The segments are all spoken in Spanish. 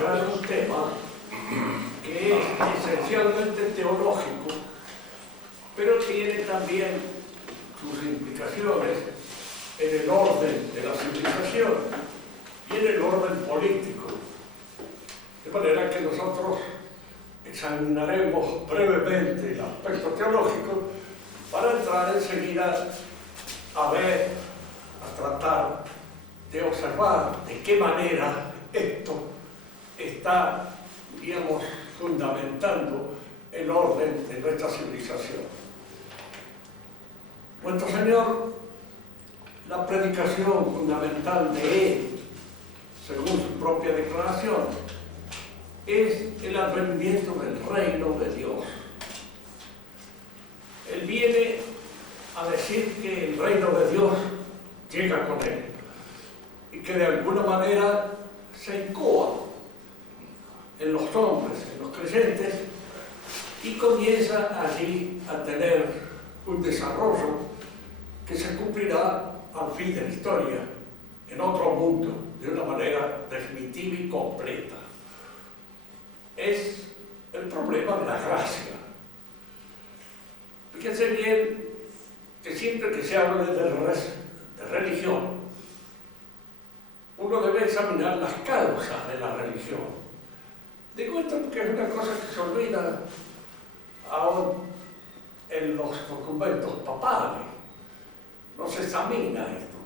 Es un tema que es esencialmente teológico, pero tiene también sus implicaciones en el orden de la civilización y en el orden político. De manera que nosotros examinaremos brevemente el aspecto teológico para entrar enseguida a ver, a tratar de observar de qué manera esto está, digamos, fundamentando el orden de nuestra civilización. Nuestro Señor, la predicación fundamental de Él, según su propia declaración, es el advenimiento del reino de Dios. Él viene a decir que el reino de Dios llega con Él y que de alguna manera se incoa en los hombres, en los creyentes, y comienza allí a tener un desarrollo que se cumplirá al fin de la historia, en otro mundo, de una manera definitiva y completa. Es el problema de la gracia. Fíjense bien que siempre que se habla de religión, uno debe examinar las causas de la religión. Digo esto porque es una cosa que se olvida aún en los documentos papales. No se examina esto.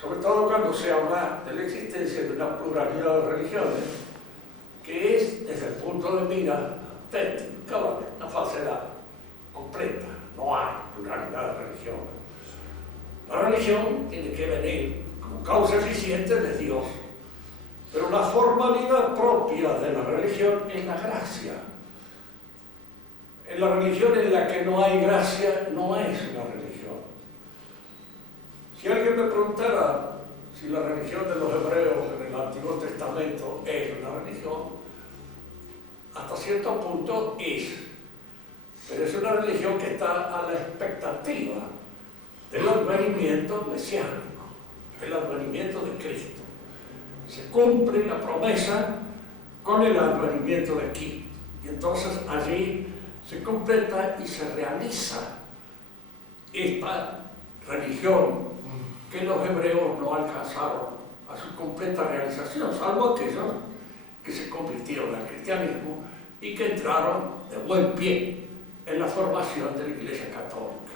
Sobre todo cuando se habla de la existencia de una pluralidad de religiones, que es, desde el punto de vista técnico, una falsedad completa. No hay pluralidad de religiones. La religión tiene que venir como causa eficiente de Dios. Pero la formalidad propia de la religión es la gracia. En la religión en la que no hay gracia, no es una religión. Si alguien me preguntara si la religión de los hebreos en el Antiguo Testamento es una religión, hasta cierto punto es. Pero es una religión que está a la expectativa del advenimiento mesiánico, del advenimiento de Cristo. Se cumple la promesa con el advenimiento de aquí. Y entonces allí se completa y se realiza esta religión que los hebreos no alcanzaron a su completa realización, salvo aquellos que se convirtieron al cristianismo y que entraron de buen pie en la formación de la Iglesia Católica.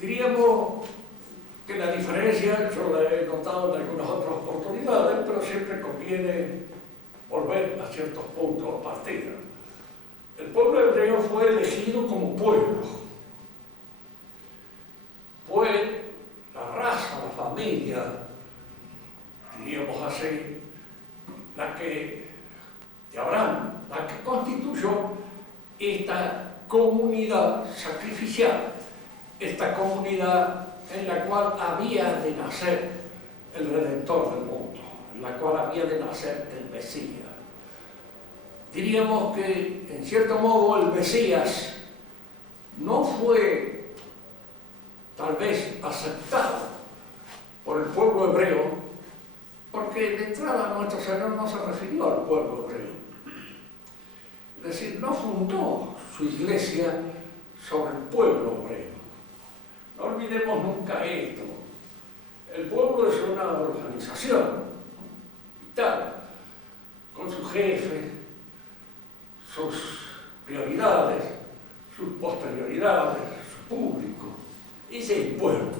Diríamos que la diferencia, yo la he notado en algunas otras oportunidades, pero siempre conviene volver a ciertos puntos de partida. El pueblo hebreo fue elegido como pueblo. Fue la raza, la familia, diríamos así, la que, de Abraham, la que constituyó esta comunidad sacrificial, esta comunidad en la cual había de nacer el Redentor del mundo, en la cual había de nacer el Mesías. Diríamos que, en cierto modo, el Mesías no fue, tal vez, aceptado por el pueblo hebreo, porque de entrada nuestro Señor no se refirió al pueblo hebreo. Es decir, no fundó su iglesia sobre el pueblo hebreo. No olvidemos nunca esto. El pueblo es una organización vital, con sus jefes, sus prioridades, sus posterioridades, su público. Ese es el pueblo.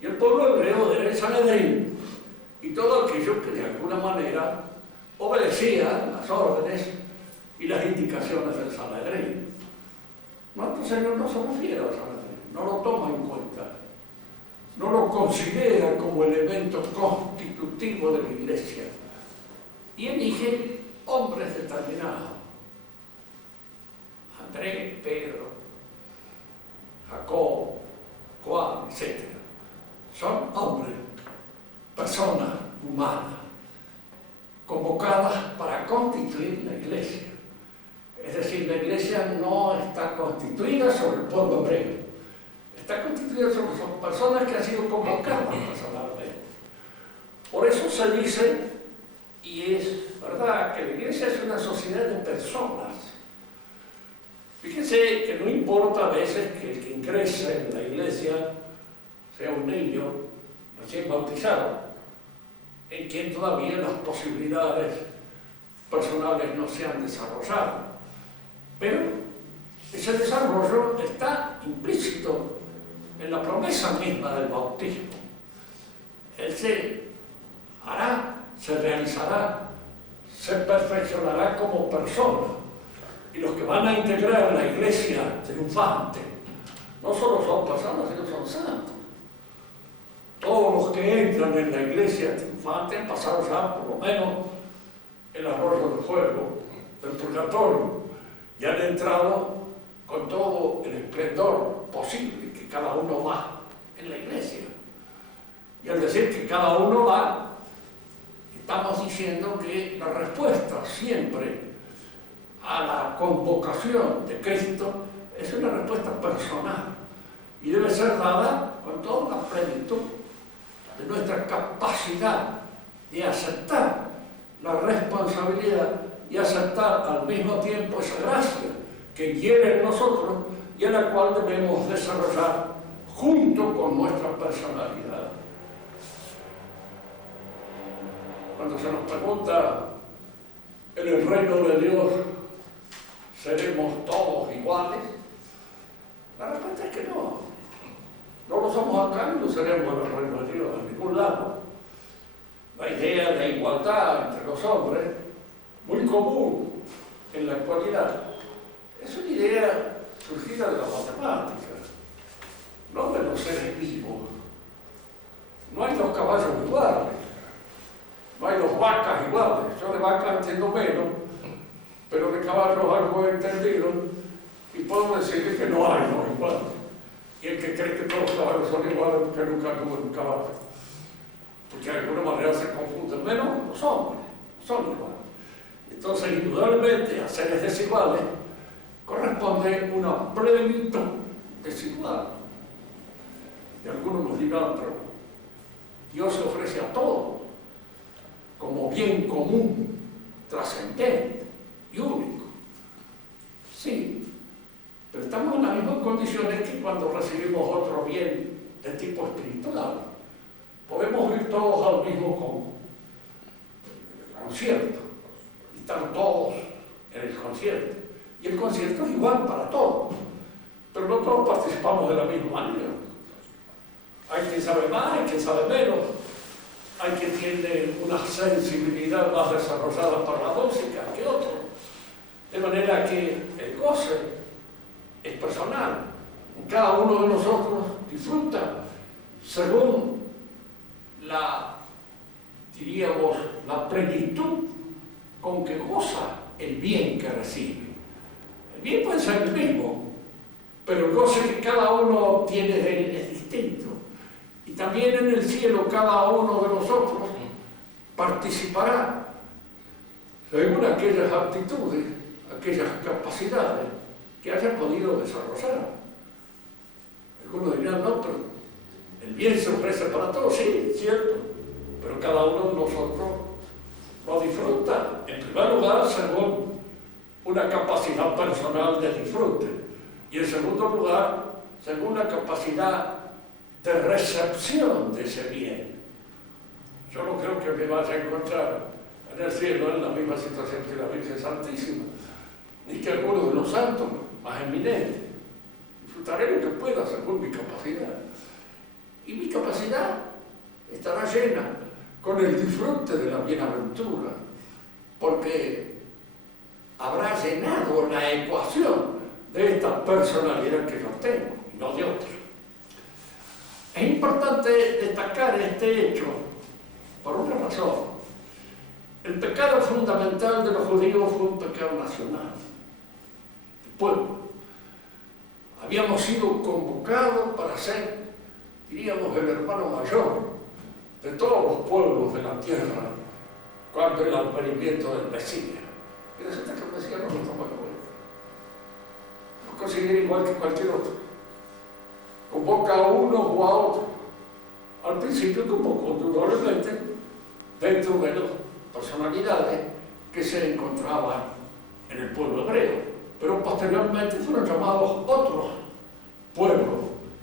Y el pueblo hebreo era el Sanedrín y todo aquello que de alguna manera obedecía las órdenes y las indicaciones del Sanedrín. Nuestro Señor no se refiere al Sanedrín. No lo toma en cuenta, no lo considera como elemento constitutivo de la iglesia y elige hombres determinados: Andrés, Pedro, Jacob, Juan, etc. Son hombres, personas humanas, convocadas para constituir la iglesia. Es decir, la iglesia no está constituida sobre el pueblo hebreo. Está constituida sobre personas que han sido convocadas personalmente. Por eso se dice, y es verdad, que la iglesia es una sociedad de personas. Fíjense que no importa a veces que el que ingrese en la iglesia sea un niño recién bautizado, en quien todavía las posibilidades personales no se han desarrollado. Pero ese desarrollo está implícito en la promesa misma del bautismo. Él se hará, se realizará, se perfeccionará como persona. Y los que van a integrar la iglesia triunfante no solo son personas, sino son santos. Todos los que entran en la iglesia triunfante han pasado ya por lo menos el arroyo de fuego del purgatorio y han entrado con todo el esplendor posible que cada uno va en la iglesia. Y al decir que cada uno va, estamos diciendo que la respuesta siempre a la convocación de Cristo es una respuesta personal y debe ser dada con toda la plenitud de nuestra capacidad de aceptar la responsabilidad y aceptar al mismo tiempo esa gracia que quiere en nosotros y en la cual debemos desarrollar junto con nuestra personalidad. Cuando se nos pregunta en el reino de Dios, ¿seremos todos iguales? La respuesta es que no. No lo somos acá y no seremos en el reino de Dios, en ningún lado. La idea de igualdad entre los hombres, muy común en la actualidad, es una idea surgida de la matemática, no de los seres vivos. No hay dos caballos iguales, no hay dos vacas iguales. Yo de vaca entiendo menos, pero de caballos algo he entendido y puedo decirle que no hay dos iguales. Y el que cree que todos los caballos son iguales porque nunca tuvo un caballo. Porque de alguna manera se confunden menos los hombres, son iguales. Entonces, indudablemente, a seres desiguales corresponde una plenitud desigual. Y algunos nos dirán, pero Dios se ofrece a todos como bien común, trascendente y único. Sí, pero estamos en las mismas condiciones que cuando recibimos otro bien de tipo espiritual. Podemos ir todos al mismo concierto y estar todos en el concierto. Y el concierto es igual para todos, pero no todos participamos de la misma manera. Hay quien sabe más, hay quien sabe menos, hay quien tiene una sensibilidad más desarrollada para la música que otro. De manera que el goce es personal. Cada uno de nosotros disfruta según la plenitud con que goza el bien que recibe. El bien puede ser el mismo, pero el goce que cada uno obtiene de él es distinto. Y también en el cielo cada uno de nosotros participará según aquellas aptitudes, aquellas capacidades que haya podido desarrollar. Algunos dirán, no, pero el bien se ofrece para todos, sí, es cierto, pero cada uno de nosotros lo disfruta, en primer lugar, según una capacidad personal de disfrute, y en segundo lugar, según la capacidad de recepción de ese bien. Yo no creo que me vaya a encontrar en el cielo en la misma situación que la Virgen Santísima, ni que alguno de los santos más eminentes. Disfrutaré lo que pueda según mi capacidad. Y mi capacidad estará llena con el disfrute de la bienaventura, porque habrá llenado la ecuación de esta personalidad que yo tengo, y no de otro. Es importante destacar este hecho por una razón. El pecado fundamental de los judíos fue un pecado nacional, el pueblo. Habíamos sido convocados para ser, diríamos, el hermano mayor de todos los pueblos de la tierra cuando el advenimiento del Mesías. Y resulta que el Mesías no lo toma en cuenta. Lo considera igual que cualquier otro. Convoca a uno o a otro. Al principio convocó indudablemente dentro de las personalidades que se encontraban en el pueblo hebreo, pero posteriormente fueron llamados otros pueblos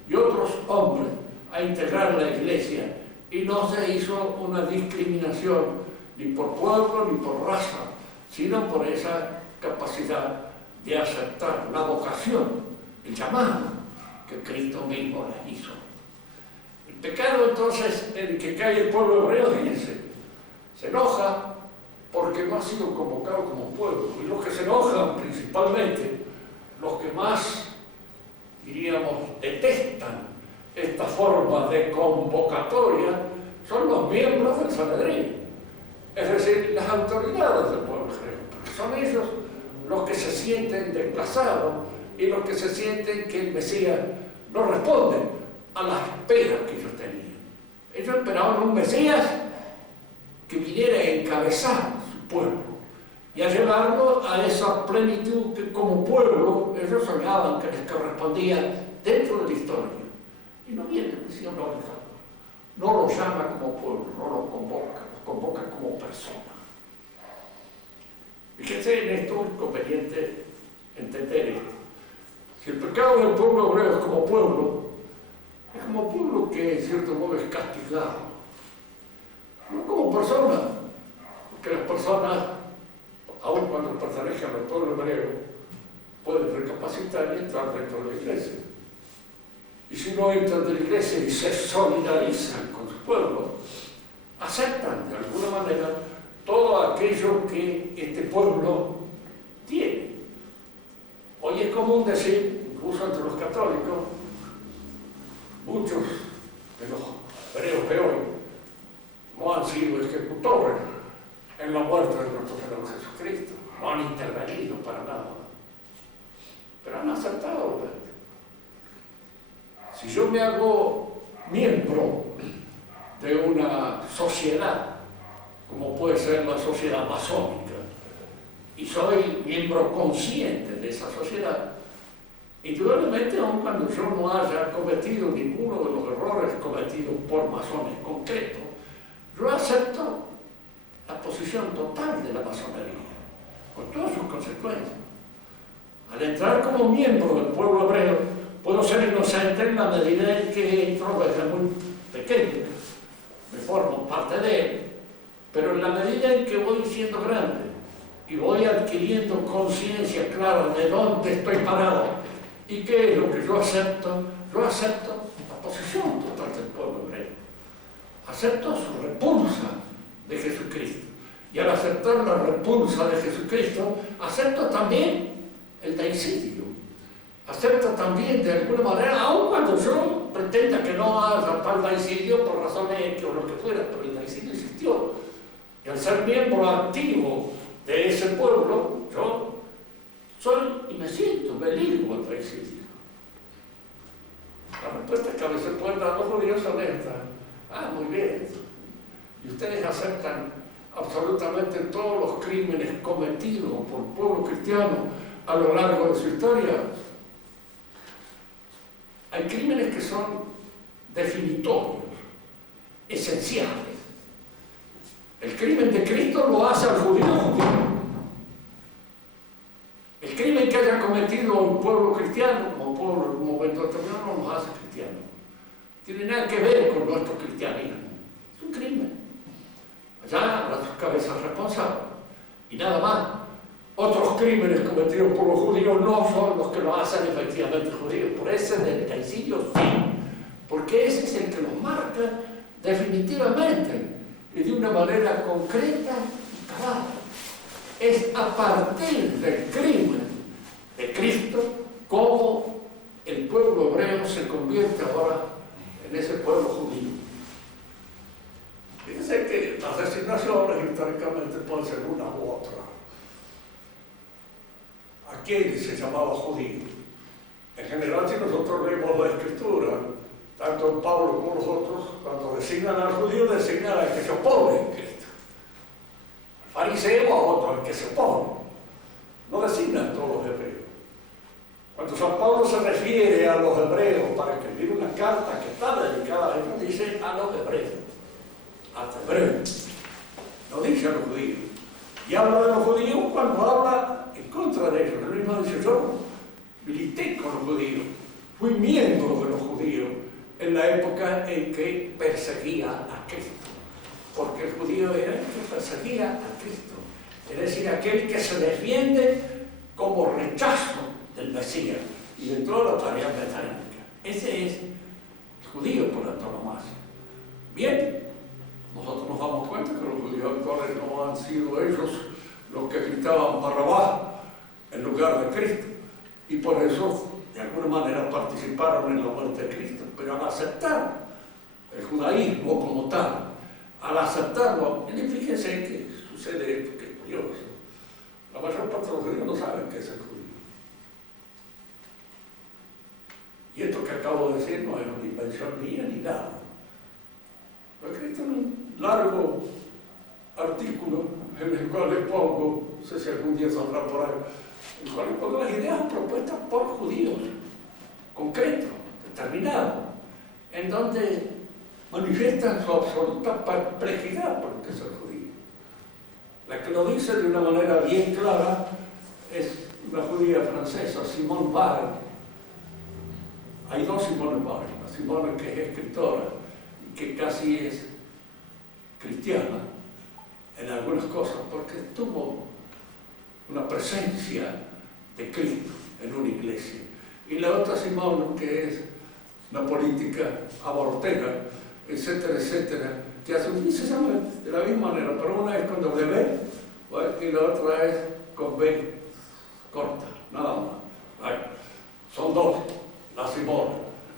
y otros hombres a integrar la iglesia, y no se hizo una discriminación ni por pueblo ni por raza, sino por esa capacidad de aceptar la vocación, el llamado que Cristo mismo les hizo. El pecado entonces en el que cae el pueblo hebreo, fíjense, se enoja porque no ha sido convocado como pueblo, y los que se enojan principalmente, los que más, diríamos, detestan esta forma de convocatoria, son los miembros del Sanedrín, es decir, las autoridades del pueblo hebreo, porque son ellos los que se sienten desplazados y los que se sienten que el Mesías no responde a las esperas que ellos tenían. Ellos esperaban un Mesías que viniera a encabezar su pueblo y a llevarlo a esa plenitud que como pueblo ellos soñaban que les correspondía dentro de la historia. Y no viene el Mesías, no lo llama como pueblo, no lo convoca como persona. Fíjense en esto, es conveniente entender esto. Si el pecado del pueblo hebreo es como pueblo que en cierto modo es castigado, no como persona, porque las personas, aun cuando pertenezcan al pueblo hebreo, pueden recapacitar y entrar dentro de la iglesia. Y si no entran de la iglesia y se solidarizan con su pueblo, aceptan de alguna manera todo aquello que este pueblo tiene. Hoy es común decir, incluso entre los católicos, muchos de los hebreos de hoy no han sido ejecutores en la muerte de nuestro Señor Jesucristo, no han intervenido para nada, pero han aceptado esto. Si yo me hago miembro de una sociedad, como puede ser la sociedad masónica, y soy miembro consciente de esa sociedad, indudablemente, aun cuando yo no haya cometido ninguno de los errores cometidos por masones concretos, yo acepto la posición total de la masonería, con todas sus consecuencias. Al entrar como miembro del pueblo hebreo, puedo ser inocente en la medida en que entro desde muy pequeño, me formo parte de él, pero en la medida en que voy siendo grande y voy adquiriendo conciencia clara de dónde estoy parado y qué es lo que yo acepto la posición total del pueblo hebreo. Acepto su repulsa de Jesucristo. Y al aceptar la repulsa de Jesucristo, acepto también el deicidio. Acepto también de alguna manera, aun cuando yo pretenda que no haya tal deicidio por razones X o lo que fuera, pero el deicidio existió. Y al ser miembro activo de ese pueblo, yo soy y me siento, me elijo al deicidio. La respuesta que a veces pueden dar los judíos son estas. Ah, muy bien. Y ustedes aceptan absolutamente todos los crímenes cometidos por el pueblo cristiano a lo largo de su historia. Hay crímenes que son definitorios, esenciales. El crimen de Cristo lo hace al judío. El crimen que haya cometido un pueblo cristiano, como pueblo en un momento determinado, no nos hace cristianos. Tiene nada que ver con nuestro cristianismo. Es un crimen. Allá habrá sus cabezas responsables. Y nada más. Otros crímenes cometidos por los judíos no son los que lo hacen efectivamente judíos. Por ese del deicidio sí. Porque ese es el que los marca definitivamente y de una manera concreta y cabal. Es a partir del crimen de Cristo como el pueblo hebreo se convierte ahora en ese pueblo judío. Fíjense que las designaciones históricamente pueden ser una u otra. ¿A quién se llamaba judío? En general, si nosotros leemos la Escritura, tanto Pablo como los otros, cuando designan al judío, designan al que se opone a Cristo. Al fariseo a otro, al que se opone. No designan a todos los hebreos. Cuando San Pablo se refiere a los hebreos para escribir una carta que está dedicada a ellos, dice a los hebreos. Hasta hebreos. lo dice a los judíos. Y habla de los judíos cuando habla en contra de ellos. Él mismo dice, yo milité con los judíos, fui miembro de los judíos en la época en que perseguía a Cristo. Porque el judío era el que perseguía a Cristo. Es decir, aquel que se defiende como rechazo del Mesías y de toda la tarea mesiánica. Ese es el judío por antonomasia. Bien, nosotros nos damos cuenta que los judíos actuales no han sido ellos los que gritaban Barrabás en lugar de Cristo. Y por eso, de alguna manera, participaron en la muerte de Cristo. Pero al aceptar el judaísmo como tal, al aceptarlo, y fíjense que sucede esto, que es curioso. La mayor parte de los judíos no saben qué es el judío. Y esto que acabo de decir no es una invención mía ni nada. Lo he escrito en un largo artículo en el cual les pongo, no sé si algún día saldrá por ahí, en el cual les pongo las ideas propuestas por judíos, concretos, determinados, en donde manifiestan su absoluta perplejidad por lo que es el judío. La que lo dice de una manera bien clara es una judía francesa, Simone Weil. Hay dos Simone Weil, la Simone que es escritora y que casi es cristiana en algunas cosas, porque tuvo una presencia de Cristo en una iglesia. Y la otra Simone, que es una política abortera, etcétera, etcétera, que hace precisamente de la misma manera, pero una es con doble B, ¿vale? Y la otra es con B corta, nada más. ¿Vale? Son dos, la Simone.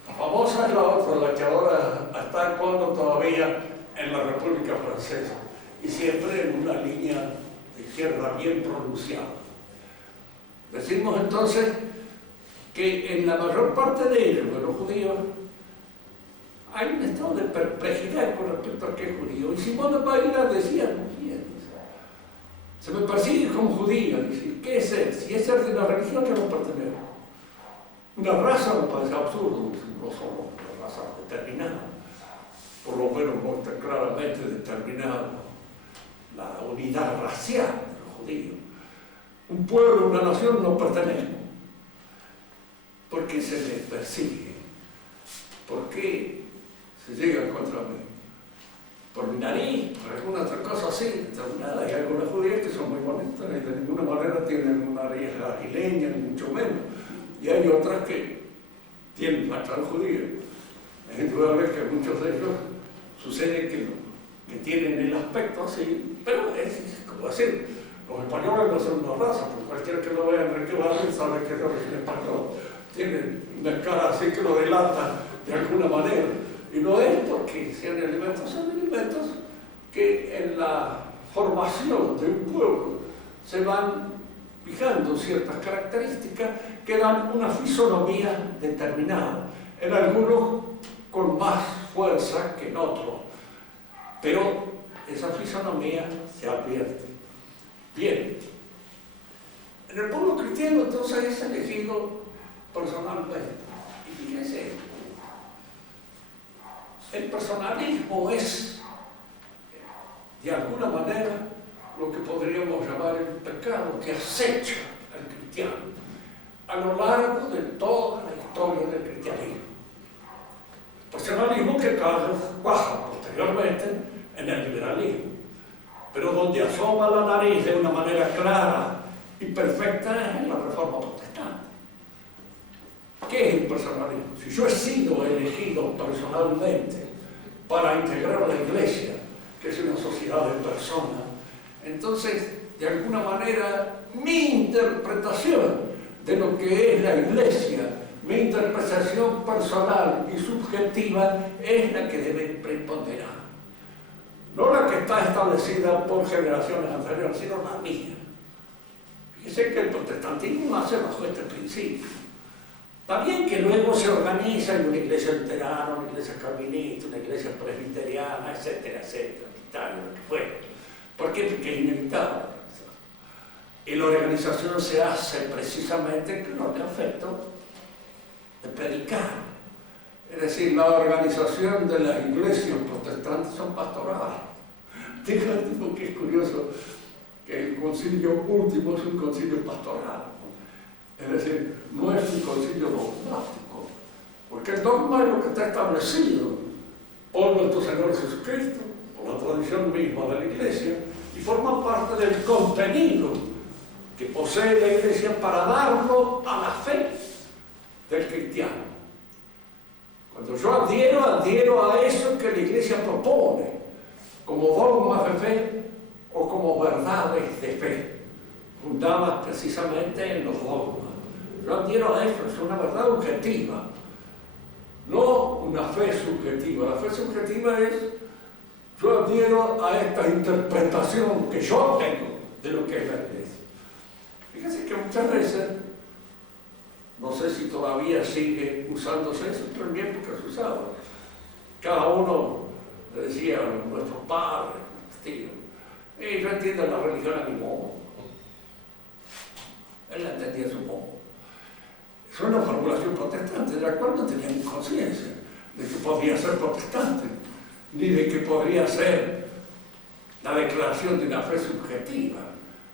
La famosa es la otra, la que ahora está actuando todavía en la República Francesa, y siempre en una línea de izquierda bien pronunciada. Decimos entonces que en la mayor parte de ellos, de los judíos, hay un estado de perplejidad con respecto a qué es judío. Y Simone Weil decía, bien, se me persigue como judío. Dice, ¿qué es ser? Si es ser de una religión, yo no pertenezco. Una raza me parece absurdo, no somos una raza determinada. Por lo menos muestra claramente determinada la unidad racial de los judíos. Un pueblo, una nación, no pertenezco. ¿Por qué se les persigue? ¿Por qué se llegan contra mí? ¿Por mi nariz? ¿Por alguna otra cosa así? Determinada. Hay algunas judías que son muy bonitas y de ninguna manera tienen una nariz aguileña, ni mucho menos. Y hay otras que tienen bastante judías. Es indudable que muchos de ellos sucede que tienen el aspecto así, pero es como decir, los españoles no son una raza, porque cualquiera que lo vea en Enrique Barrio sabe que es de origen español. Tienen una cara así que lo delata de alguna manera. Y no es porque sean elementos, son elementos que en la formación de un pueblo se van fijando ciertas características que dan una fisonomía determinada, en algunos con más fuerza que en otros, pero esa fisonomía se advierte. Bien, en el pueblo cristiano entonces es elegido personalmente. Y fíjense, el personalismo es, de alguna manera, lo que podríamos llamar el pecado que acecha al cristiano a lo largo de toda la historia del cristianismo. El personalismo que cuaja posteriormente en el liberalismo, pero donde asoma la nariz de una manera clara y perfecta es en la Reforma Protestante. ¿Qué es el personalismo? Si yo he sido elegido personalmente para integrar la Iglesia, que es una sociedad de personas, entonces, de alguna manera, mi interpretación de lo que es la Iglesia, mi interpretación personal y subjetiva es la que debe preponderar. No la que está establecida por generaciones anteriores, sino la mía. Fíjense que el protestantismo nace bajo este principio. También que luego se organiza en una iglesia luterana, una iglesia calvinista, una iglesia presbiteriana, etcétera, etcétera, lo que fuera. ¿Por qué? Porque es inevitable. Y la organización se hace precisamente con el efecto de predicar. Es decir, la organización de las iglesias protestantes son pastorales. Fíjate porque es curioso que el concilio último es un concilio pastoral. Es decir, no es un concilio dogmático, porque el dogma es lo que está establecido por nuestro Señor Jesucristo, por la tradición misma de la Iglesia, y forma parte del contenido que posee la Iglesia para darlo a la fe del cristiano. Cuando yo adhiero a eso que la Iglesia propone, como dogmas de fe o como verdades de fe, fundadas precisamente en los dogmas. Yo adhiero a eso, es una verdad objetiva, no una fe subjetiva. La fe subjetiva es, yo adhiero a esta interpretación que yo tengo de lo que es la Iglesia. Fíjense que muchas veces, no sé si todavía sigue usándose eso, pero en mi época se usaba. Cada uno le decía a nuestros padres, nuestros tíos, yo entiendo la religión a mi modo. Él la entendía a su modo. Es una formulación protestante de la cual no tenían conciencia de que podía ser protestante, ni de que podría ser la declaración de una fe subjetiva.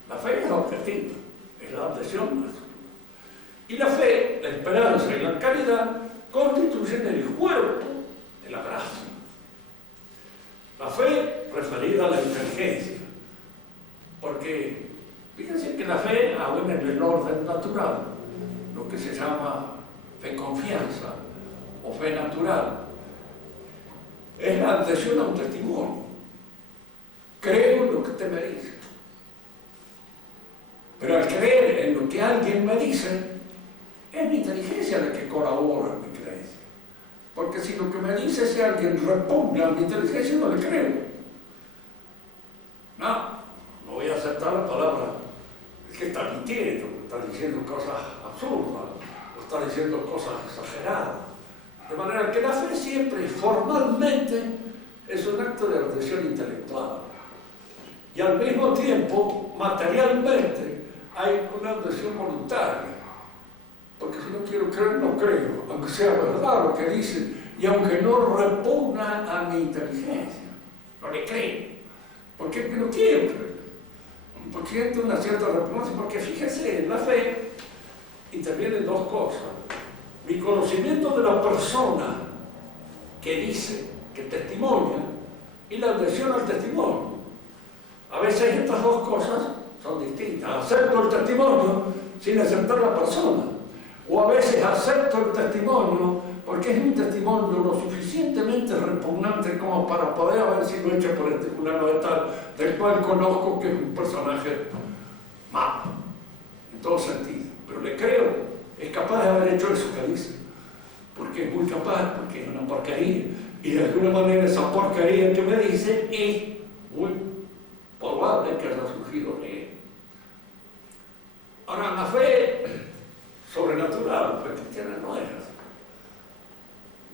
La fe es objetiva, es la adhesión más. Y la fe, la esperanza y la caridad constituyen el cuerpo de la gracia. La fe referida a la inteligencia, porque fíjense que la fe, aún en el orden natural, lo que se llama fe confianza o fe natural, es la adhesión a un testimonio. Creo en lo que usted me dice. Pero al creer en lo que alguien me dice, es mi inteligencia la que colabora en mi creencia. Porque si lo que me dice si alguien repugna a mi inteligencia, no le creo. No voy a aceptar la palabra. Es que está mintiendo, está diciendo cosas absurdas, o está diciendo cosas exageradas. De manera que la fe siempre, formalmente, es un acto de adhesión intelectual. Y al mismo tiempo, materialmente, hay una adhesión voluntaria. Porque si no quiero creer, no creo, aunque sea verdad lo que dice, y aunque no repugna a mi inteligencia, no le creo. ¿Por qué no quiero creer? Porque siento una cierta repugnancia, porque fíjese, en la fe intervienen dos cosas. Mi conocimiento de la persona que dice, que testimonia, y la adhesión al testimonio. A veces estas dos cosas son distintas. Acepto el testimonio sin aceptar la persona. O a veces acepto el testimonio porque es un testimonio lo suficientemente repugnante como para poder haber sido hecho por este fulano de tal, del cual conozco que es un personaje malo, en todo sentido. Pero le creo, es capaz de haber hecho eso que dice, porque es muy capaz, porque es una porquería, y de alguna manera esa porquería que me dice es muy probable que haya surgido de él. Ahora, la fe sobrenatural, la fe cristiana no es así.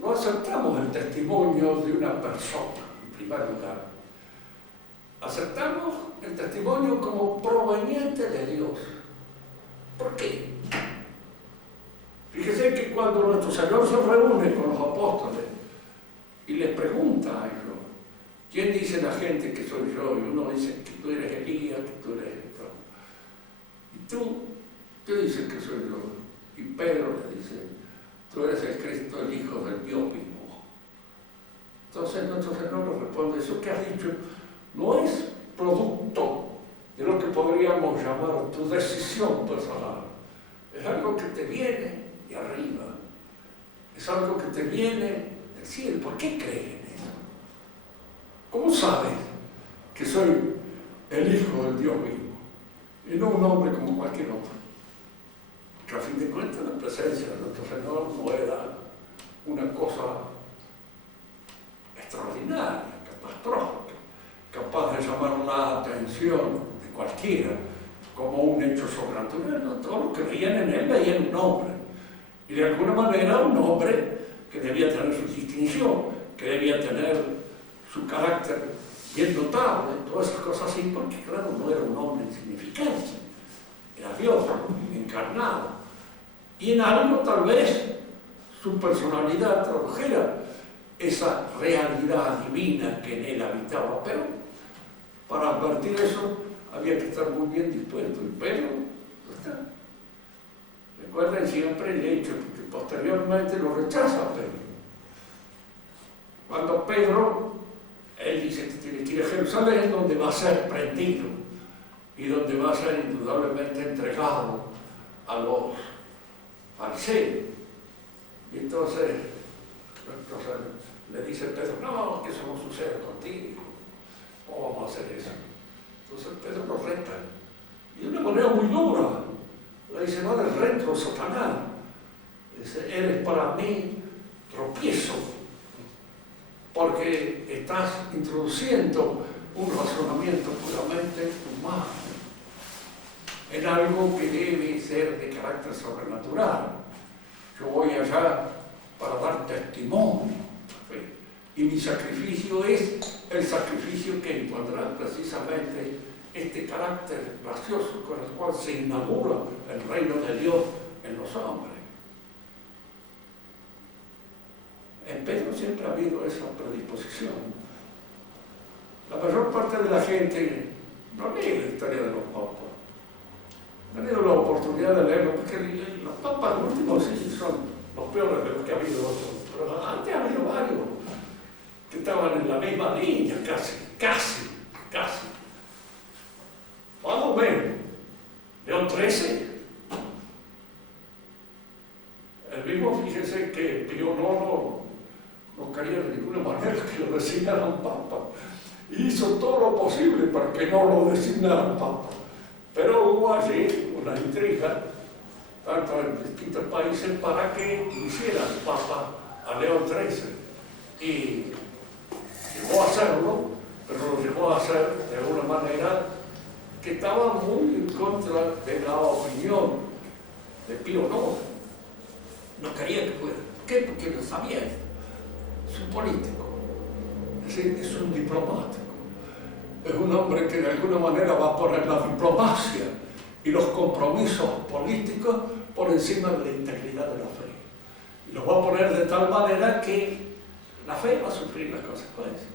No aceptamos el testimonio de una persona, en primer lugar. Aceptamos el testimonio como proveniente de Dios. ¿Por qué? Fíjese que cuando nuestro Señor se reúne con los apóstoles y les pregunta a ellos, ¿quién dice la gente que soy yo? Y uno dice que tú eres Elías, que tú eres esto. ¿Y tú? ¿Qué dices que soy yo? Y Pedro le dice, tú eres el Cristo, el Hijo del Dios mismo. Entonces nuestro Señor nos responde, eso que has dicho no es producto de lo que podríamos llamar tu decisión personal. Es algo que te viene de arriba. Es algo que te viene del cielo. ¿Por qué crees en eso? ¿Cómo sabes que soy el Hijo del Dios mismo? Y no un hombre como cualquier otro. Que a fin de cuentas la presencia de nuestro Señor no era una cosa extraordinaria, catastrófica, capaz de llamar la atención de cualquiera como un hecho sobrenatural. No, todos los que veían en él veían un hombre, y de alguna manera un hombre que debía tener su distinción, que debía tener su carácter bien notable, todas esas cosas así, porque claro, no era un hombre insignificante, era Dios encarnado. Y en algo tal vez su personalidad tradujera esa realidad divina que en él habitaba, pero para advertir eso había que estar muy bien dispuesto. Y Pedro no está. Recuerden siempre el hecho, porque posteriormente lo rechaza Pedro. Cuando Pedro, él dice que tiene que ir a Jerusalén, donde va a ser prendido y donde va a ser indudablemente entregado a los fariseos. Y entonces le dice Pedro, no, que eso no sucede contigo, ¿cómo vamos a hacer eso? Entonces Pedro lo reta, y de una manera muy dura, le dice, no eres retro, Satanás, dice, eres para mí tropiezo, porque estás introduciendo un razonamiento puramente humano en algo que debe ser de carácter sobrenatural. Yo voy allá para dar testimonio, y mi sacrificio es el sacrificio que impondrá precisamente este carácter gracioso con el cual se inaugura el reino de Dios en los hombres. En Pedro siempre ha habido esa predisposición. La mayor parte de la gente no lee la historia de los papas. No ha tenido la oportunidad de leerlo, porque los papas últimos sí son los peores de los que ha habido otros. Pero antes ha habido varios que estaban en la misma línea, casi. Vamos a ver, León XIII. El mismo, fíjese que Pío IX no quería de ninguna manera que lo designaran papa. Y hizo todo lo posible para que no lo designaran papa. Pero hubo allí una intriga, tanto en distintos países, para que hicieran papa a León XIII. Y llegó a hacerlo, pero lo llegó a hacer de una manera que estaba muy en contra de la opinión de Pío IX. No quería que fuera. ¿Por qué? Porque lo sabía. Es un político, es un diplomático. Es un hombre que de alguna manera va a poner la diplomacia y los compromisos políticos por encima de la integridad de la fe. Y lo va a poner de tal manera que la fe va a sufrir las consecuencias.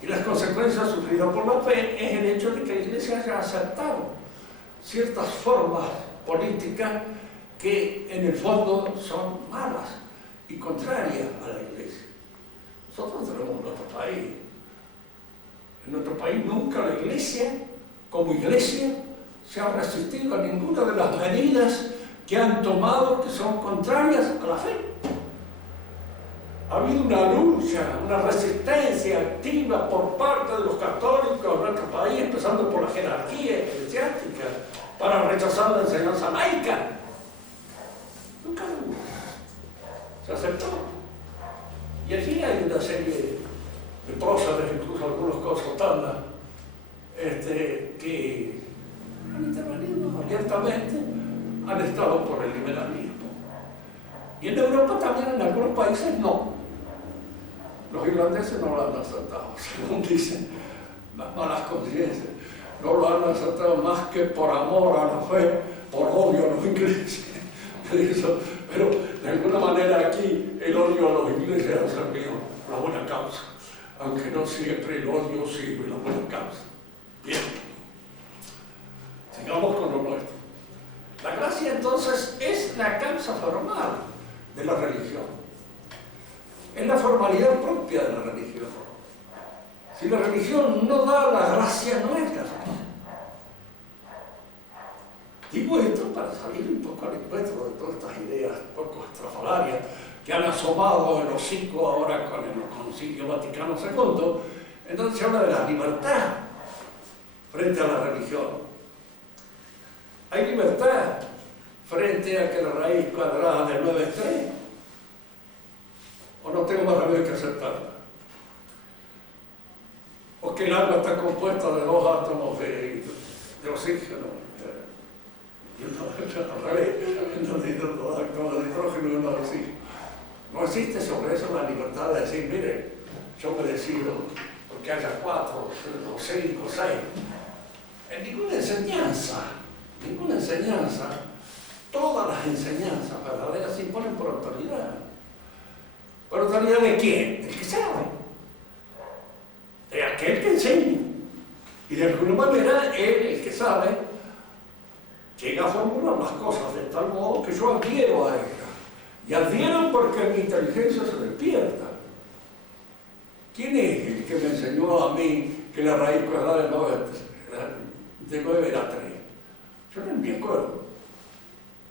Y las consecuencias sufridas por la fe es el hecho de que la Iglesia haya aceptado ciertas formas políticas que en el fondo son malas y contrarias a la Iglesia. Nosotros tenemos nuestro país. En nuestro país nunca la Iglesia, como Iglesia, se ha resistido a ninguna de las medidas que han tomado que son contrarias a la fe. Ha habido una lucha, una resistencia activa por parte de los católicos en nuestro país, empezando por la jerarquía eclesiástica, para rechazar la enseñanza laica. Nunca hubo. Se aceptó. Y allí hay una serie de próceres, incluso algunos consultantes, que han intervenido abiertamente, han estado por el liberalismo. Y en Europa también, en algunos países, no. Los irlandeses no lo han aceptado, según dicen las malas conciencias. No lo han aceptado más que por amor a la fe, por odio a los ingleses. Pero de alguna manera aquí el odio a los ingleses ha servido una buena causa, aunque no siempre el odio sirve la buena causa. Bien, sigamos con lo nuestro. La gracia entonces es la causa formal de la religión. Es la formalidad propia de la religión. Si la religión no da la gracia, no es la religión. Digo esto para salir un poco al encuentro de todas estas ideas poco estrafalarias que han asomado el hocico ahora con el Concilio Vaticano II, en donde se habla de la libertad frente a la religión. Hay libertad frente a que la raíz cuadrada de 9 es 3. O no tengo más remedio que aceptarla. O que el agua está compuesta de 2 átomos de oxígeno. Y al revés, de 2 átomos de hidrógeno y 1 de oxígeno. No existe sobre eso la libertad de decir, mire, yo me decido porque haya 4, o 5, o 6. En ninguna enseñanza, todas las enseñanzas verdaderas se imponen por autoridad. ¿Por autoridad de quién? Del que sabe. De aquel que enseña. de alguna manera él, el que sabe, llega a formular las cosas de tal modo que yo adhiero a ella. Y adhiero porque mi inteligencia se despierta. ¿Quién es el que me enseñó a mí que la raíz cuadrada de 9 era 3? Yo no me acuerdo.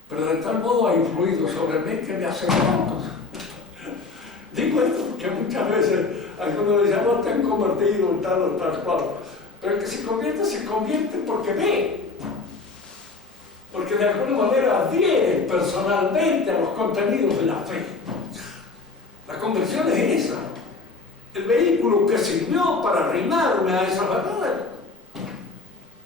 Pero de tal modo ha influido sobre mí que me hace locos. Digo esto porque muchas veces algunos dicen, vos te han convertido en tal o tal cual. Pero el que se convierte porque ve. Porque de alguna manera adhiere personalmente a los contenidos de la fe. La conversión es esa. El vehículo que sirvió para arrimarme a esas verdades.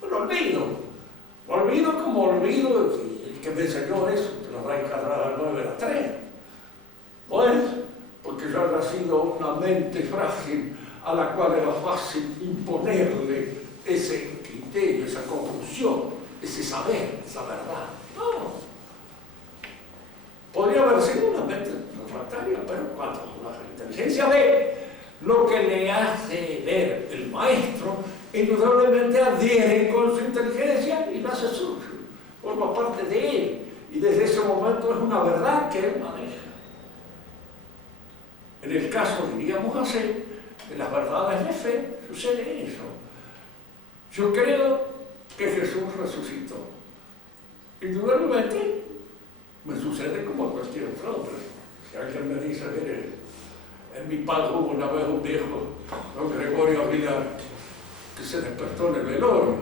Lo olvido como olvido el que me enseñó eso, que la raíz cuadrada del 9 era 3. No es porque yo haya sido una mente frágil a la cual era fácil imponerle ese criterio, esa conclusión, ese saber, esa verdad. No. Podría haber sido una mente refractaria, pero cuando la inteligencia ve lo que le hace ver el maestro, indudablemente adhiere con su inteligencia y la hace suyo, forma parte de él, y desde ese momento es una verdad que él maneja. En el caso, diríamos así, de las verdades de fe, sucede eso. Yo creo que Jesús resucitó. Indudablemente me sucede como a cualquier otro. Si alguien me dice, mire, en mi padre hubo una vez un viejo, don Gregorio Aguilar, que se despertó en el velorio,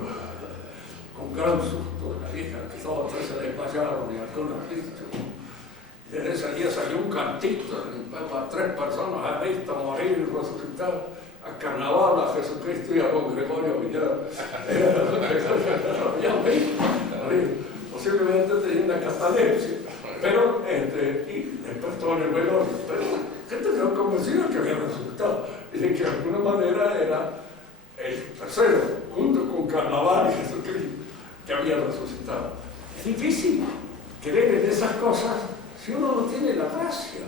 con gran susto de la vieja, que todos tres se desmayaron y algunos listos. Y desde ese día salió un cantito, para 3 personas ha visto morir y resucitar a Carnaval, a Jesucristo y a don Gregorio Aguilar. Lo habían visto, posiblemente tenía una catalepsia, pero y despertó en el velorio. Pero gente quedó convencida que había resucitado y de que de alguna manera era el tercero, junto con Carnaval y Jesucristo, que había resucitado. Es difícil creer en esas cosas si uno no tiene la gracia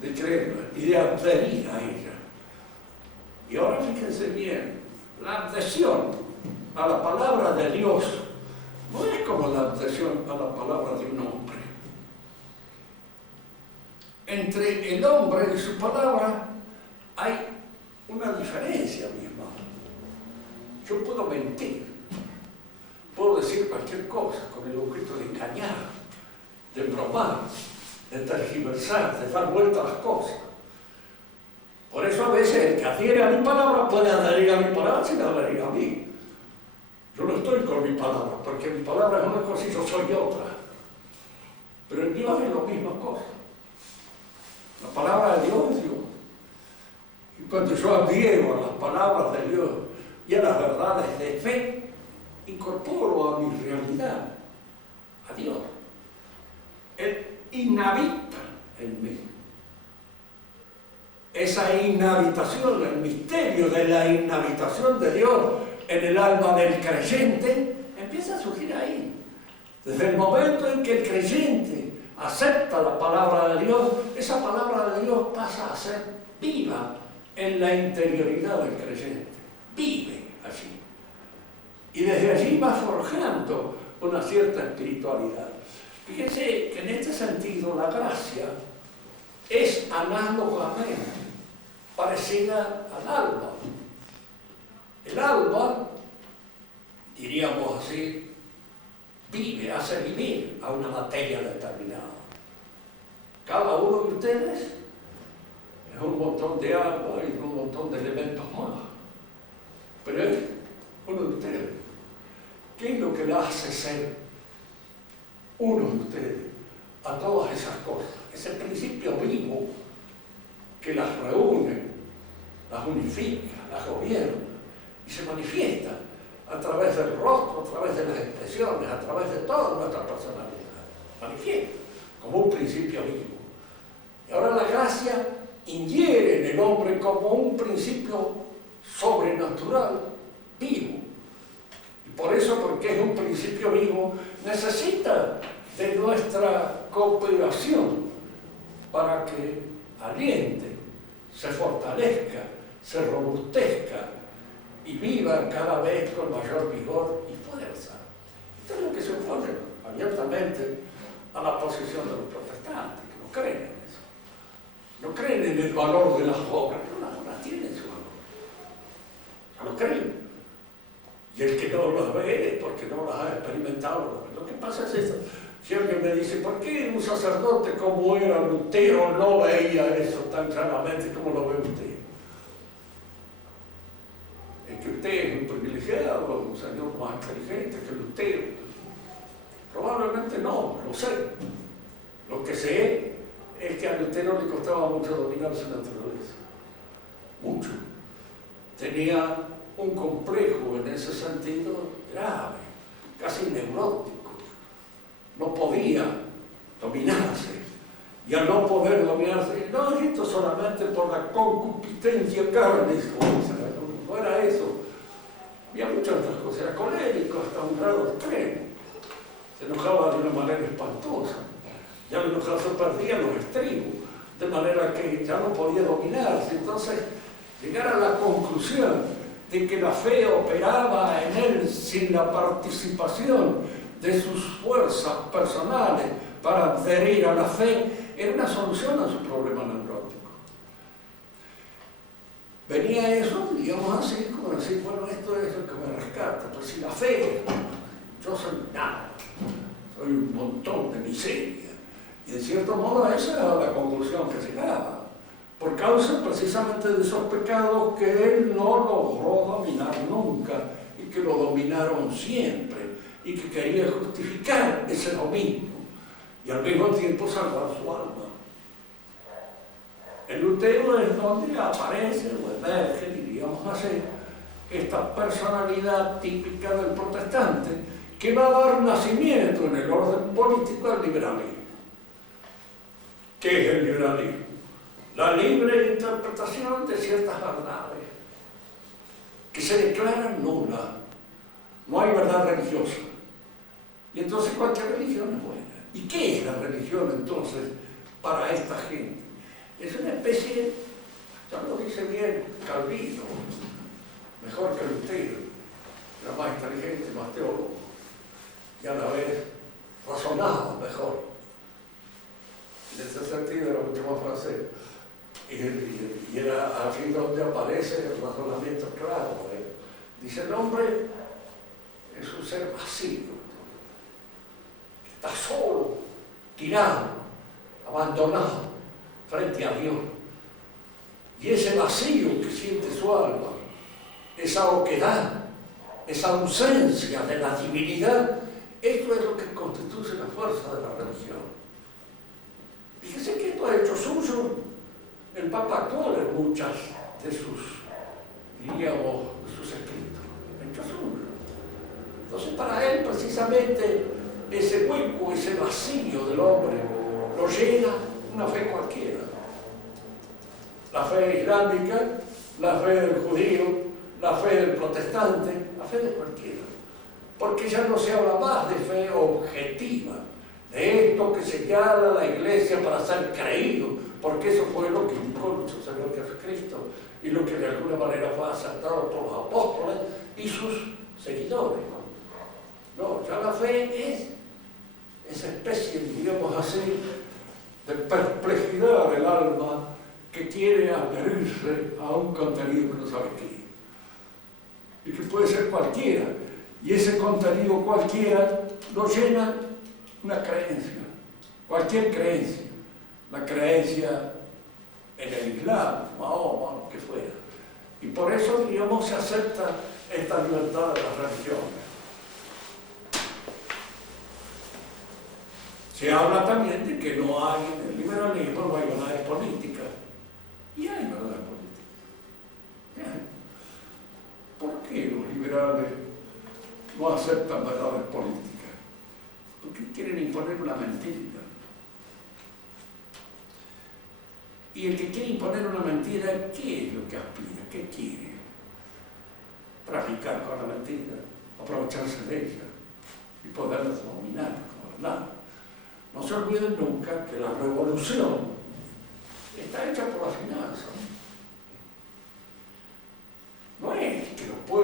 de creerla y de adherir a ella. Y ahora fíjense bien, la adhesión a la palabra de Dios no es como la adhesión a la palabra de un hombre. Entre el hombre y su palabra hay una diferencia, mi hermano. Yo puedo mentir, puedo decir cualquier cosa con el objeto de engañar, de bromar, de tergiversar, de dar vuelta a las cosas. Por eso a veces el que adhiere a mi palabra puede adherir a mi palabra sin adherir a mí. Yo no estoy con mi palabra, porque mi palabra es una cosa y yo soy otra. Pero en Dios es la misma cosa. La palabra de Dios es Dios. Y cuando yo adhiero a las palabras de Dios y a las verdades de fe, incorporo a mi realidad a Dios. Él inhabita en mí. Esa inhabitación, el misterio de la inhabitación de Dios en el alma del creyente, empieza a surgir ahí. Desde el momento en que el creyente acepta la palabra de Dios, esa palabra de Dios pasa a ser viva en la interioridad del creyente. Vive allí. Y desde allí va forjando una cierta espiritualidad. Fíjense que en este sentido la gracia es análogamente parecida al alba. El alba, diríamos así, vive, hace vivir a una materia determinada. Cada uno de ustedes es un montón de agua y un montón de elementos más. Pero es uno de ustedes. ¿Qué es lo que le hace ser uno de ustedes a todas esas cosas? Ese principio vivo que las reúne, las unifica, las gobierna y se manifiesta a través del rostro, a través de las expresiones, a través de toda nuestra personalidad. Manifiesta como un principio vivo. Y ahora la gracia ingiere en el hombre como un principio sobrenatural vivo. Y por eso, porque es un principio vivo, necesita de nuestra cooperación para que aliente, se fortalezca, se robustezca y vivan cada vez con mayor vigor y fuerza. Esto es lo que se opone abiertamente a la posición de los protestantes, que no creen en eso. No creen en el valor de las obras, no tienen su valor. No lo creen. Y el que no los ve es porque no las ha experimentado. Lo que pasa es esto. Si alguien me dice, ¿por qué un sacerdote como era Lutero no veía eso tan claramente como lo ve usted? Es que usted es un privilegiado, un señor más inteligente que Lutero. Probablemente no, lo sé. Lo que sé es que a Lutero le costaba mucho dominar su naturaleza. Mucho. Tenía un complejo en ese sentido grave, casi neurótico. No podía dominarse. Y al no poder dominarse, no es esto solamente por la concupiscencia carne, no era eso. Había muchas otras cosas, era colérico hasta un grado extremo. Se enojaba de una manera espantosa. Ya el enojo se perdía los estribos, de manera que ya no podía dominarse. Entonces, llegar a la conclusión de que la fe operaba en él sin la participación de sus fuerzas personales para adherir a la fe, era una solución a su problema neurótico. Venía eso, digamos así, como decir, bueno, esto es lo que me rescata. Pues si la fe, yo soy nada, soy un montón de miseria. Y de cierto modo esa era la conclusión que llegaba. Por causa precisamente de esos pecados que él no logró dominar nunca y que lo dominaron siempre y que quería justificar ese dominio y al mismo tiempo salvar su alma. En Lutero es donde aparece o emerge, diríamos así, esta personalidad típica del protestante que va a dar nacimiento en el orden político al liberalismo. ¿Qué es el liberalismo? La libre interpretación de ciertas verdades que se declaran nulas. No hay verdad religiosa. Y entonces cualquier religión es buena. ¿Y qué es la religión entonces para esta gente? Es una especie, ya lo dice bien Calvino, mejor que Lutero, era más inteligente, más teólogo, y a la vez razonado mejor. En ese sentido era mucho más francés. Y era así donde aparece el razonamiento claro. Dice, el hombre es un ser vacío, que está solo, tirado, abandonado frente a Dios. Y ese vacío que siente su alma, esa oquedad, esa ausencia de la divinidad, esto es lo que constituye la fuerza de la religión. Fíjese que esto ha hecho suyo el Papa actual en muchas de sus, diríamos, de sus escritos. Ha hecho suyo. Entonces para él precisamente ese hueco, ese vacío del hombre, lo llena una fe cualquiera. La fe islámica, la fe del judío, la fe del protestante, la fe de cualquiera. Porque ya no se habla más de fe objetiva, de esto que señala la Iglesia para ser creído, porque eso fue lo que indicó nuestro Señor Jesucristo y lo que de alguna manera fue aceptado por los apóstoles y sus seguidores. No, ya la fe es esa especie, digamos así, de perplejidad del alma que quiere adherirse a un contenido que no sabe qué. Y que puede ser cualquiera. Y ese contenido cualquiera lo llena una creencia, cualquier creencia. La creencia en el Islam, Mahoma, lo que fuera. Y por eso, diríamos, se acepta esta libertad de las religiones. Se habla también de que no hay, en el liberalismo no hay verdades políticas. Y hay verdades políticas. ¿Por qué los liberales no aceptan verdades políticas? Porque quieren imponer una mentira. Y el que quiere imponer una mentira, ¿qué es lo que aspira? ¿Qué quiere? Traficar con la mentira, aprovecharse de ella y poderla dominar como verdad. No se olviden nunca que la revolución está hecha por la finanza. No es que los pueblos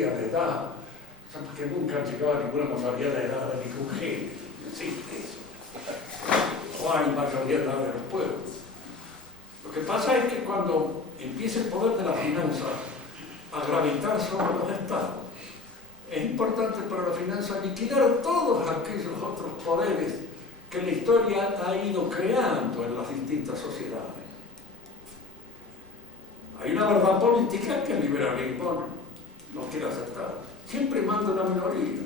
mayoría de edad, porque nunca han llegado a ninguna mayoría de edad de ningún género, no existe eso. No hay mayoría de edad de los pueblos. Lo que pasa es que cuando empieza el poder de la finanza a gravitar sobre los estados, es importante para la finanza liquidar todos aquellos otros poderes que la historia ha ido creando en las distintas sociedades. Hay una verdad política que el liberalismo no quiere aceptar. Siempre manda una minoría.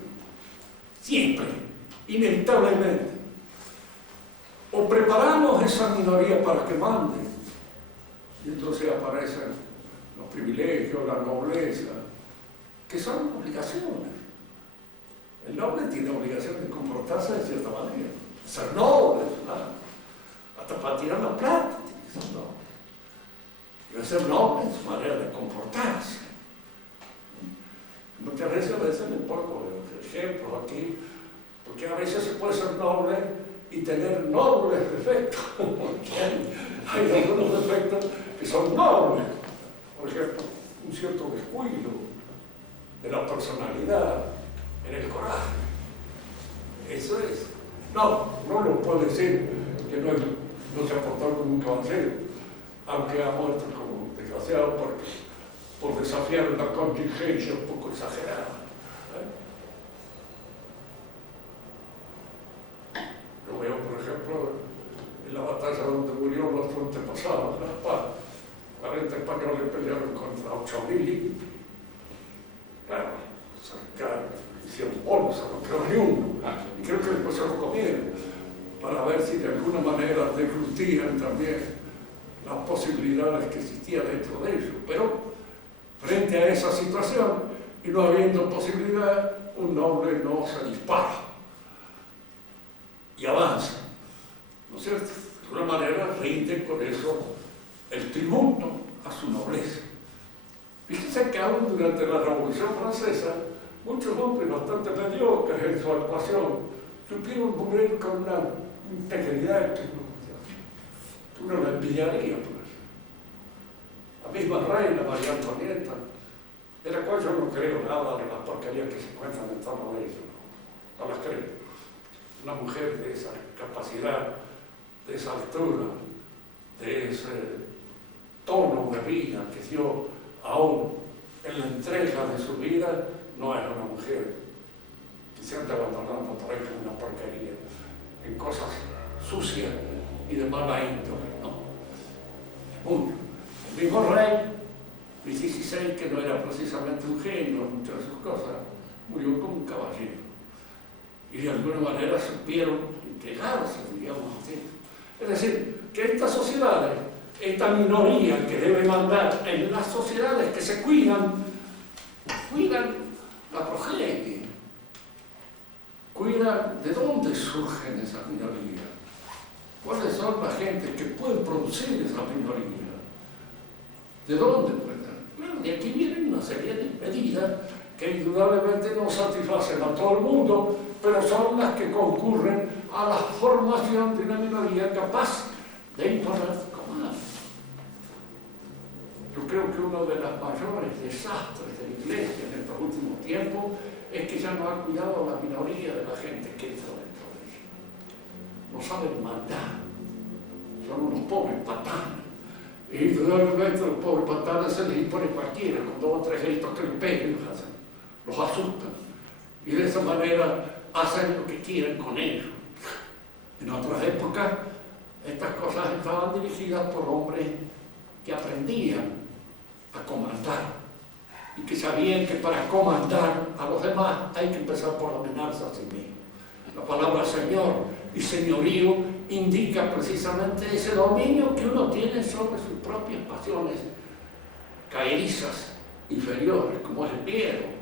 Siempre. Inevitablemente. O preparamos esa minoría para que mande, y entonces aparecen los privilegios, la nobleza, que son obligaciones. El noble tiene obligación de comportarse de cierta manera, ser noble, ¿no? Hasta para tirar la plata tiene que ser noble. Debe ser noble en su manera de comportarse. Muchas veces le pongo ejemplos aquí, porque a veces se puede ser noble y tener nobles defectos, porque hay algunos defectos que son nobles. Por ejemplo, un cierto descuido de la personalidad en el coraje. Eso es. No lo puedo decir que no se ha portado como un caballero, aunque ha muerto como un desgraciado por desafiar una contingencia un poco exagerada. Yo veo, por ejemplo, en la batalla donde murió nuestro antepasado, en La Paz, 40 españoles pelearon contra 8.000. Claro, hicieron bolsa, no creo ni uno. Y creo que después se lo comieron, para ver si de alguna manera deglutían también las posibilidades que existían dentro de ellos. Pero frente a esa situación, y no habiendo posibilidad, un noble no se dispara y avanza, ¿no es cierto? De alguna manera rinde con eso el tributo a su nobleza. Fíjense que aún durante la Revolución Francesa, muchos hombres bastante mediocres en su actuación supieron morir con una integridad que uno la envidiaría por eso. La misma reina María Antonieta, de la cual yo no creo nada de las porquerías que se encuentran en torno a eso, no las creo. Una mujer de esa capacidad, de esa altura, de ese tono de vida que dio aún en la entrega de su vida, no era una mujer que se anda abandonando por ahí como una porquería, en cosas sucias y de mala índole, ¿no? Mucho. El mismo rey, Luis XVI, que no era precisamente un genio en muchas de sus cosas, murió como un caballero. Y de alguna manera supieron entregarse, diríamos así. Es decir, que estas sociedades, esta minoría que debe mandar en las sociedades que se cuidan la progenie, cuidan de dónde surgen esas minorías, cuáles son las gentes que pueden producir esa minoría, de dónde pueden. Bueno, de aquí vienen una serie de medidas que indudablemente no satisfacen a todo el mundo, pero son las que concurren a la formación de una minoría capaz de imponer comandos. Yo creo que uno de los mayores desastres de la Iglesia en estos últimos tiempos es que ya no ha cuidado a la minoría de la gente que entra dentro de ella. No saben mandar, son unos pobres patanes. Y indudablemente los pobres patanes se les impone cualquiera, con 2 o 3 gritos que les peguen, los asustan. Y de esa manera hacen lo que quieren con ellos. En otras épocas, estas cosas estaban dirigidas por hombres que aprendían a comandar y que sabían que para comandar a los demás hay que empezar por dominarse a sí mismo. La palabra señor y señorío indica precisamente ese dominio que uno tiene sobre sus propias pasiones caerizas inferiores, como es el miedo,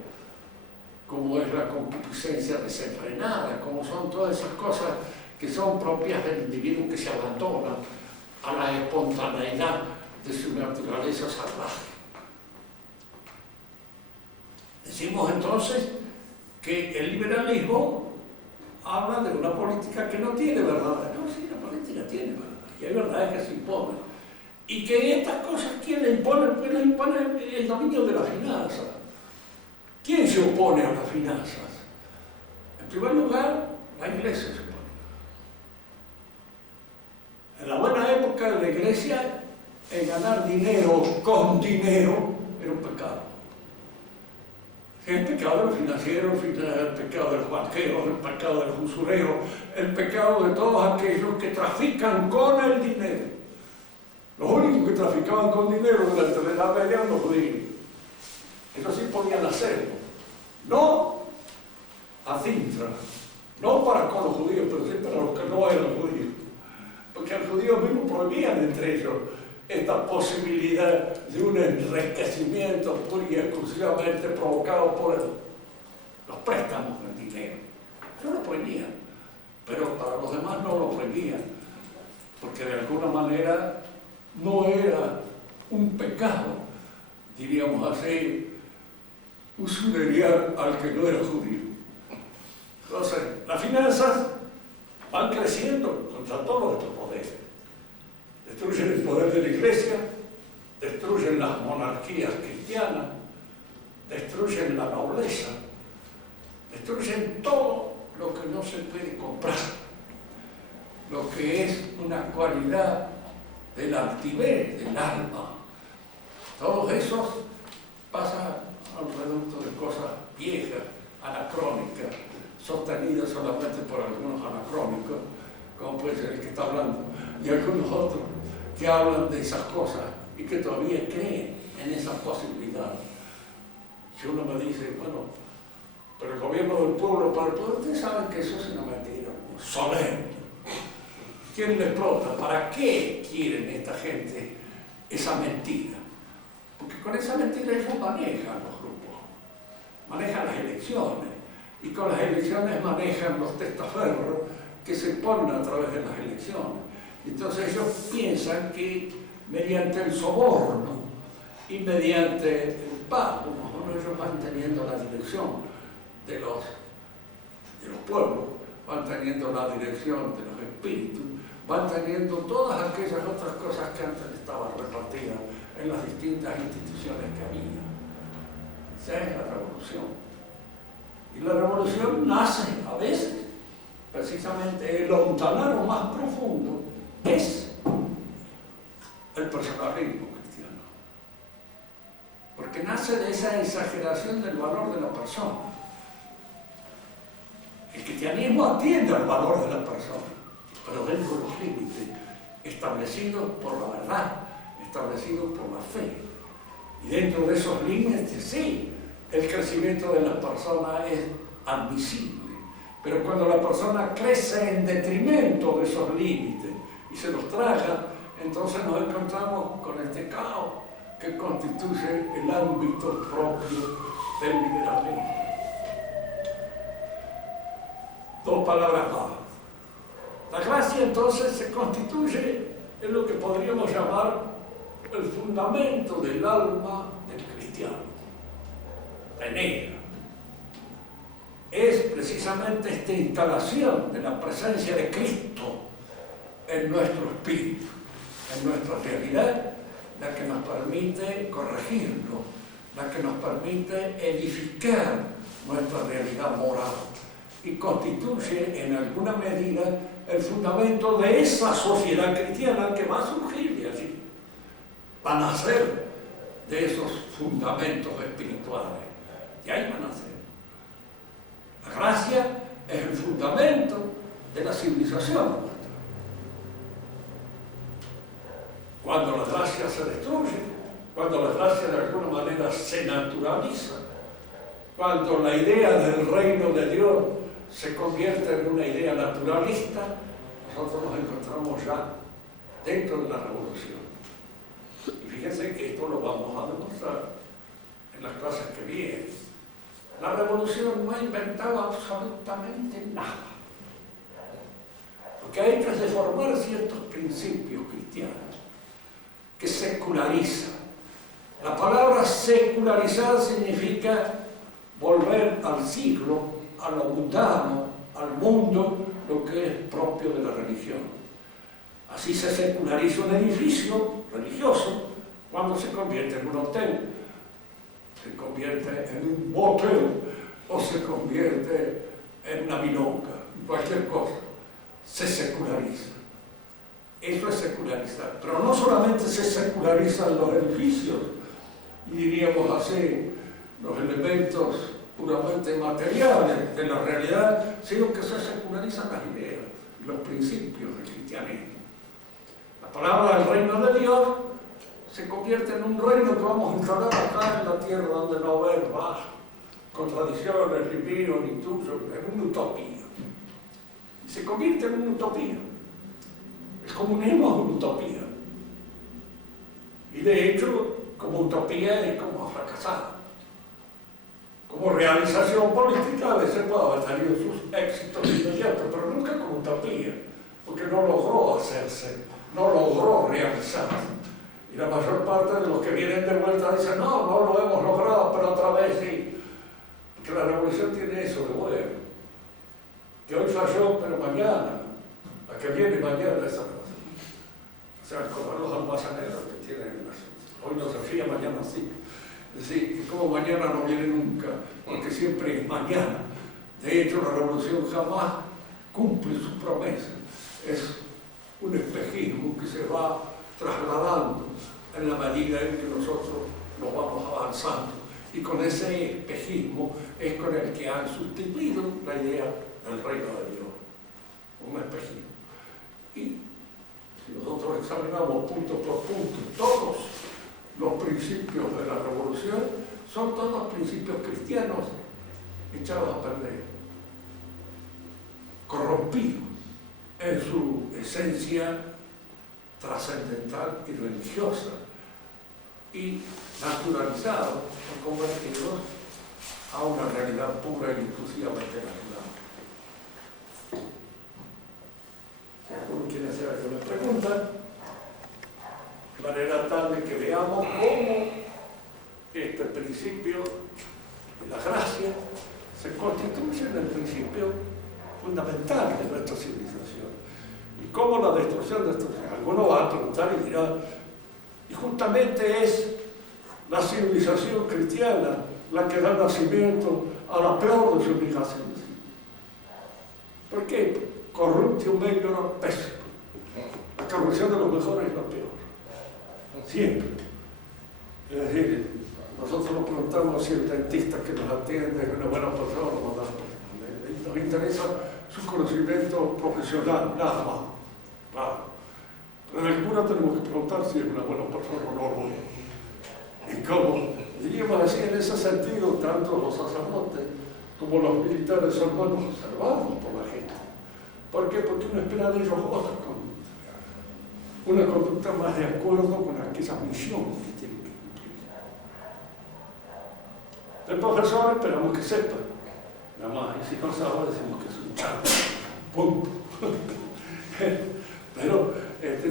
como es la concupiscencia desenfrenada, como son todas esas cosas que son propias del individuo que se abandona a la espontaneidad de su naturaleza salvaje. Decimos entonces que el liberalismo habla de una política que no tiene verdad. No, sí, la política tiene verdad, que hay verdades que se imponen. Y que estas cosas, ¿quién le impone? ¿Quién le impone el dominio de la finanza? ¿Quién se opone a las finanzas? En primer lugar, la iglesia se opone. En la buena época de la iglesia, el ganar dinero con dinero era un pecado. El pecado del financiero, el pecado de los banqueros, el pecado de los usureros, el pecado de todos aquellos que trafican con el dinero. Los únicos que traficaban con dinero durante la Edad Media eran los judíos. Eso sí podían hacerlo. No a cintra, no para con los judíos, pero sí para los que no eran judíos. Porque los judíos mismos prohibían entre ellos esta posibilidad de un enriquecimiento pura y exclusivamente provocado por los préstamos del dinero. Eso lo prohibían, pero para los demás no lo prohibían, porque de alguna manera no era un pecado, diríamos así, usureriar al que no era judío. Entonces, las finanzas van creciendo contra todos estos poderes. Destruyen el poder de la iglesia, destruyen las monarquías cristianas, destruyen la nobleza, destruyen todo lo que no se puede comprar, lo que es una cualidad del altivez del alma. Todos esos pasan al reducto de cosas viejas, anacrónicas, sostenidas solamente por algunos anacrónicos, como puede ser el que está hablando, y algunos otros que hablan de esas cosas y que todavía creen en esa posibilidad. Si uno me dice, bueno, pero el gobierno del pueblo para el pueblo, ustedes saben que eso es una mentira, solemne. ¿Quién le explota? ¿Para qué quieren esta gente esa mentira? Porque con esa mentira ellos manejan los grupos, manejan las elecciones, y con las elecciones manejan los testaferros que se ponen a través de las elecciones. Entonces ellos piensan que mediante el soborno y mediante el pago, ellos van teniendo la dirección de los pueblos, van teniendo la dirección de los espíritus, van teniendo todas aquellas otras cosas que antes estaban repartidas en las distintas instituciones que había. Esa es la revolución. Y la revolución nace a veces, precisamente el ontanaro más profundo es el personalismo cristiano. Porque nace de esa exageración del valor de la persona. El cristianismo atiende al valor de la persona, pero dentro de los límites establecidos por la verdad, establecidos por la fe. Y dentro de esos límites, sí, el crecimiento de la persona es admisible. Pero cuando la persona crece en detrimento de esos límites y se los traga, entonces nos encontramos con este caos que constituye el ámbito propio del liberalismo. Dos palabras más. La gracia entonces se constituye en lo que podríamos llamar el fundamento del alma del cristiano. Venera. Es precisamente esta instalación de la presencia de Cristo en nuestro espíritu, en nuestra realidad, la que nos permite corregirlo, la que nos permite edificar nuestra realidad moral y constituye en alguna medida el fundamento de esa sociedad cristiana que va a surgir de allí, va a nacer de esos fundamentos espirituales, de ahí van a nacer. La gracia es el fundamento de la civilización nuestra. Cuando la gracia se destruye, cuando la gracia de alguna manera se naturaliza, cuando la idea del reino de Dios se convierte en una idea naturalista, nosotros nos encontramos ya dentro de la revolución. Y fíjense que esto lo vamos a demostrar en las clases que vienen. La revolución no ha inventado absolutamente nada, porque ha hecho es deformar ciertos principios cristianos que secularizan. La palabra secularizar significa volver al siglo, a lo mundano, al mundo, lo que es propio de la religión. Así se seculariza un edificio religioso cuando se convierte en un hotel. se convierte en un motel o se convierte en una milonga, cualquier cosa, se seculariza. Eso es secularizar. Pero no solamente se secularizan los edificios, y diríamos así, los elementos puramente materiales de la realidad, sino que se secularizan las ideas, los principios del cristianismo. La palabra del reino de Dios se convierte en un reino que vamos a instalar acá en la tierra donde no va a haber más contradicciones, ni mío, ni tuyo, en una utopía. Y se convierte en una utopía. El comunismo es una utopía. Y de hecho, como utopía es como fracasado. Como realización política a veces puede haber tenido sus éxitos inmediatos, pero nunca como utopía, porque no logró hacerse, no logró realizarse. Y la mayor parte de los que vienen de vuelta dicen, no, no lo hemos logrado, pero otra vez sí. Porque la revolución tiene eso de bueno. Que hoy falló, pero mañana, la que viene mañana esa cosa. O sea, como los almaceneros que tienen, hoy no se fía, mañana sí. Es decir, que como mañana no viene nunca, porque siempre es mañana. De hecho, la revolución jamás cumple su promesa. Es un espejismo que se va trasladando en la medida en que nosotros nos vamos avanzando. Y con ese espejismo es con el que han sustituido la idea del reino de Dios. Un espejismo. Y si nosotros examinamos punto por punto todos los principios de la revolución, son todos principios cristianos echados a perder, corrompidos en su esencia trascendental y religiosa, y naturalizados o convertidos a una realidad pura y exclusivamente natural. Si alguno quiere hacer alguna pregunta, de manera tal de que veamos cómo este principio de la gracia se constituye en el principio fundamental de nuestra civilización. Y cómo la destrucción de estos... Alguno va a preguntar y dirá, y justamente es la civilización cristiana la que da nacimiento a la peor de sus obligaciones. ¿Por qué? Corruptio melior pessimo. La corrupción de los mejores es la peor. Siempre. Es decir, nosotros nos preguntamos si el dentista que nos atiende es una buena persona o no. Nos interesa su conocimiento profesional, nada más. Claro. Pero en el cura tenemos que preguntar si es una buena persona o no. Y como diríamos así, en ese sentido, tanto los sacerdotes como los militares son buenos observados por la gente. ¿Por qué? Porque uno espera de ellos otra conducta. Una conducta más de acuerdo con aquella misión que tienen que cumplir. Del profesor esperamos que sepa, nada más, y si no sabe decimos que es un chango. Punto. Pero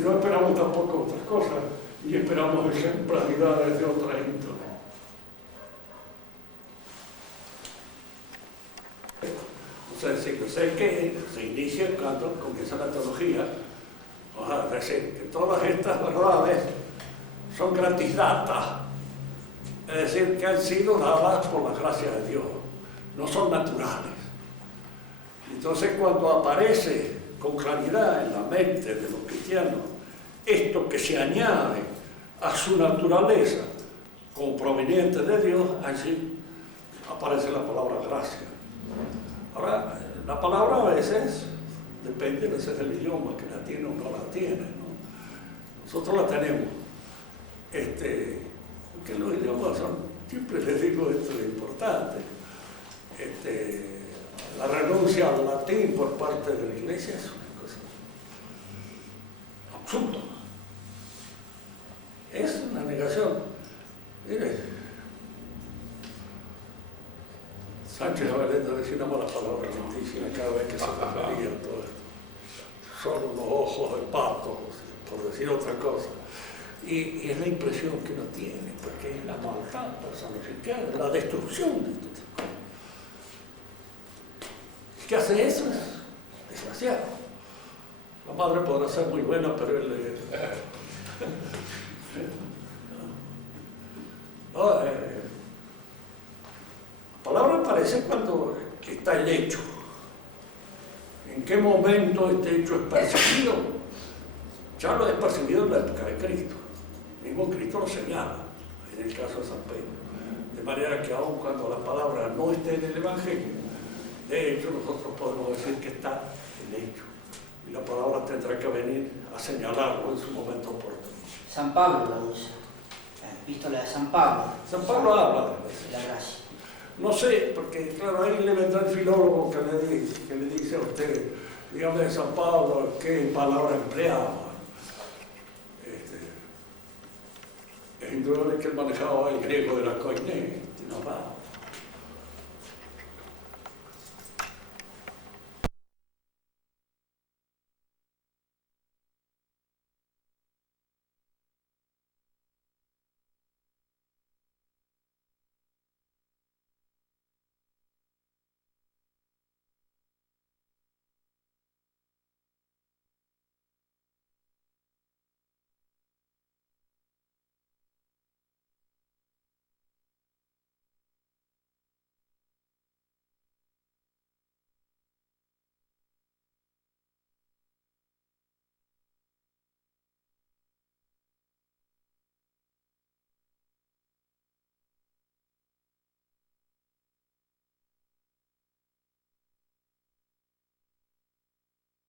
no esperamos tampoco otras cosas, y esperamos ejemplaridades de otra índole. O sea, yo sé que se inicia cuando comienza la teología, es decir, que todas estas verdades son gratis data, es decir, que han sido dadas por la gracia de Dios, no son naturales. Entonces, cuando aparece con claridad en la mente de los cristianos esto que se añade a su naturaleza como proveniente de Dios, así aparece la palabra gracia. Ahora, la palabra a veces depende a veces del idioma, que la tiene o no la tiene, ¿no? Nosotros la tenemos. Porque los idiomas son, siempre les digo esto es importante, la renuncia al latín por parte de la Iglesia es una cosa absurda. Es una negación. Mire, Sánchez Valenda decía una mala palabra argentina cada vez que se refería a todo esto. Son unos ojos de pato, por decir otra cosa. Y es la impresión que uno tiene, porque es la maldad personificada, la destrucción de estas cosas. El que hace eso es desgraciado. La madre podrá ser muy buena, pero él aparece cuando está el hecho. ¿En qué momento este hecho es percibido? Ya lo es percibido en la época de Cristo. Mismo Cristo lo señala, en el caso de San Pedro. De manera que aun cuando la palabra no esté en el Evangelio, de hecho nosotros podemos decir que está el hecho. Y la palabra tendrá que venir a señalarlo en su momento oportuno. San Pablo lo usa, la epístola de San Pablo. San Pablo habla de la gracia. No sé, porque claro, ahí le vendrá el filólogo que le dice a usted, dígame de San Pablo, qué palabra empleaba. Es indudable que él manejaba el griego de la koiné,